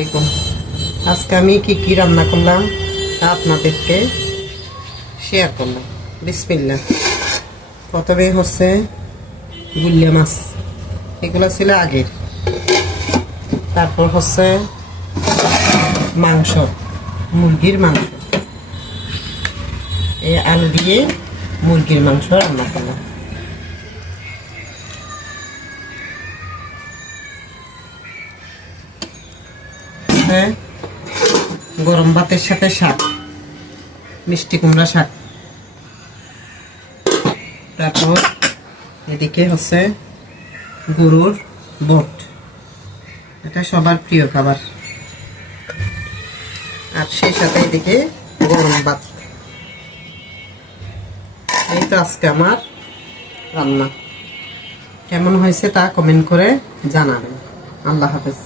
দেখুন আজকে আমি কি কি রান্না করলাম তা আপনাদেরকে শেয়ার করলাম। বিসমিল্লাহ। প্রথমে হচ্ছে গুল্লা মাছ, এগুলো ছিল আগের। তারপর হচ্ছে মাংস, মুরগির মাংস, এই আলু দিয়ে মুরগির মাংস রান্না করলাম। গরম ভাতের সাথে শাক, মিষ্টি কুমড়া শাক। তারপর এদিকে হচ্ছে গরুর বট, এটা সবার প্রিয় খাবার। আর সেই সাথে এদিকে গরম ভাত। এই তো আজকে আমার রান্না। কেমন হয়েছে তা কমেন্ট করে জানাবেন। আল্লাহ হাফেজ।